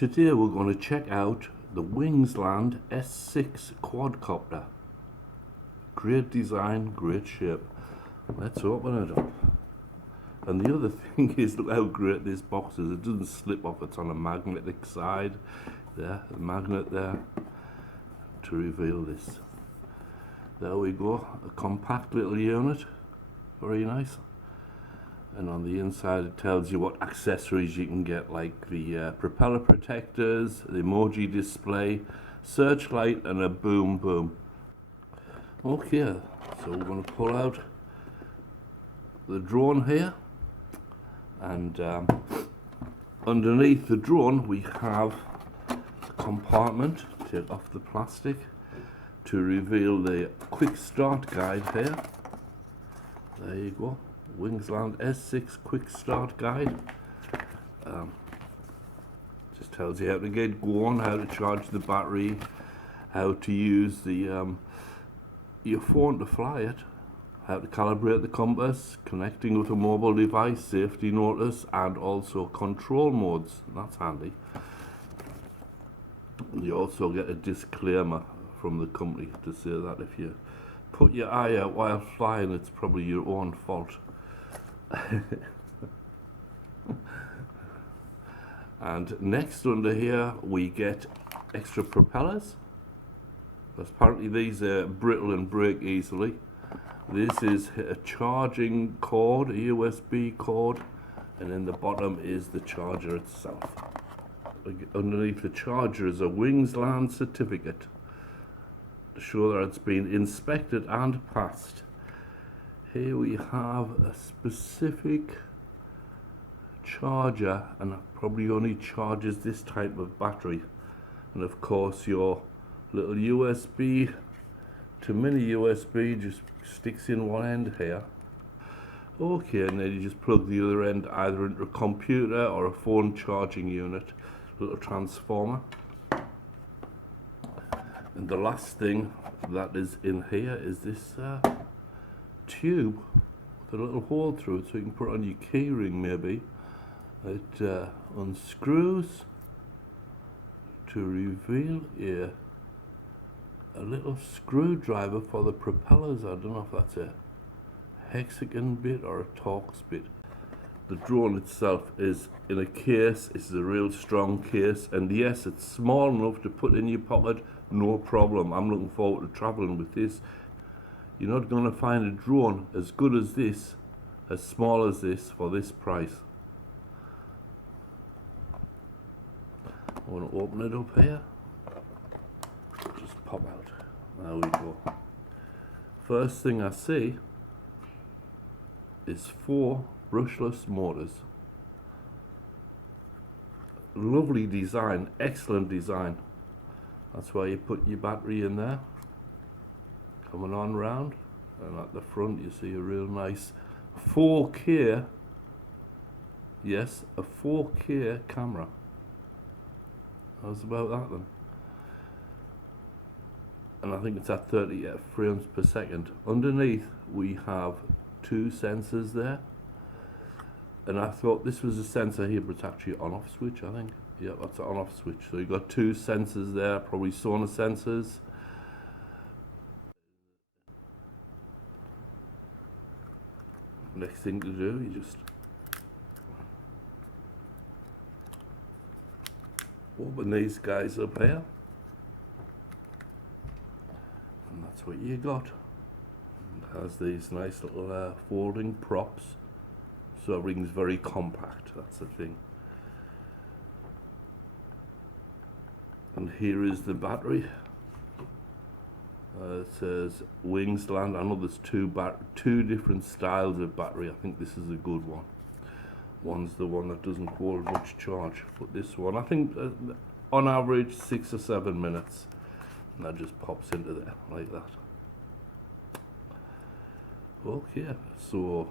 Today we're going to check out the WINGSLAND S6 quadcopter. Great design, great shape. Let's open it up. And the other thing is, look how great this box is. It doesn't slip off. It's on a magnetic side. There, the magnet there to reveal this. There we go. A compact little unit. Very nice. And on the inside it tells you what accessories you can get, like the propeller protectors, the emoji display, searchlight, and a boom boom. Okay, so we're going to pull out the drone here, and underneath the drone we have a compartment. Take off the plastic to reveal the quick start guide here. There you go. WINGSLAND S6 quick start guide. Just tells you how to get going, how to charge the battery, how to use the your phone to fly it, how to calibrate the compass, connecting with a mobile device, safety notice, and also control modes. That's handy. You also get a disclaimer from the company to say that if you put your eye out while flying, it's probably your own fault. And next under here we get extra propellers. Apparently these are brittle and break easily. This is a charging cord, a USB cord, and in the bottom is the charger itself. Underneath the charger is a WINGSLAND certificate to show that it's been inspected and passed. Here we have a specific charger, and it probably only charges this type of battery. And of course your little USB to mini USB just sticks in one end here. Okay, and then you just plug the other end either into a computer or a phone charging unit, little transformer. And the last thing that is in here is this tube with a little hole through it, so you can put it on your key ring maybe. It unscrews to reveal a little screwdriver for the propellers. I don't know if that's a hexagon bit or a Torx bit. The drone itself is in a case. It's a real strong case, and yes, it's small enough to put in your pocket, no problem. I'm looking forward to traveling with this. You're not going to find a drone as good as this, as small as this, for this price. I want to open it up here. Just pop out. There we go. First thing I see is 4 brushless motors. Lovely design, excellent design. That's why you put your battery in there. Coming on round, and at the front you see a real nice 4K, yes, a 4K camera. How's about that then? And I think it's at 30 frames per second. Underneath we have 2 sensors there, and I thought this was a sensor here, but it's actually an on-off switch, I think. Yeah, that's an on-off switch. So you've got 2 sensors there, probably sonar sensors. Next thing to do, you just open these guys up here, and that's what you got. It has these nice little folding props, so everything's very compact. That's the thing. And here is the battery. It says WINGSLAND. I know there's two different styles of battery. I think this is a good one. One's the one that doesn't hold much charge, but this one, I think on average 6 or 7 minutes, and that just pops into there like that. Okay, so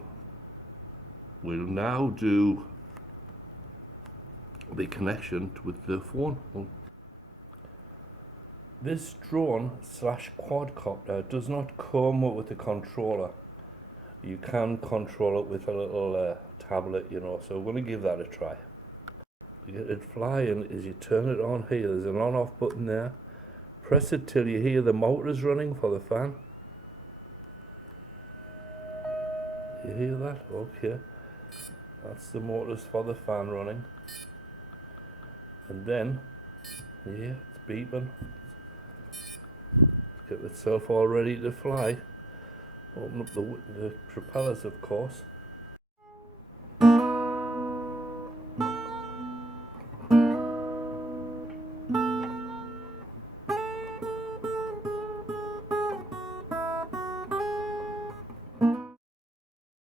we'll now do the connection with the phone. This drone slash quadcopter does not come with a controller. You can control it with a little tablet, you know, so we're going to give that a try. to get it flying is you turn it on here. There's an on-off button there. Press it till you hear the motors running for the fan. You hear that? Okay. That's the motors for the fan running. And then, yeah, it's beeping. Get itself all ready to fly. Open up the propellers, of course.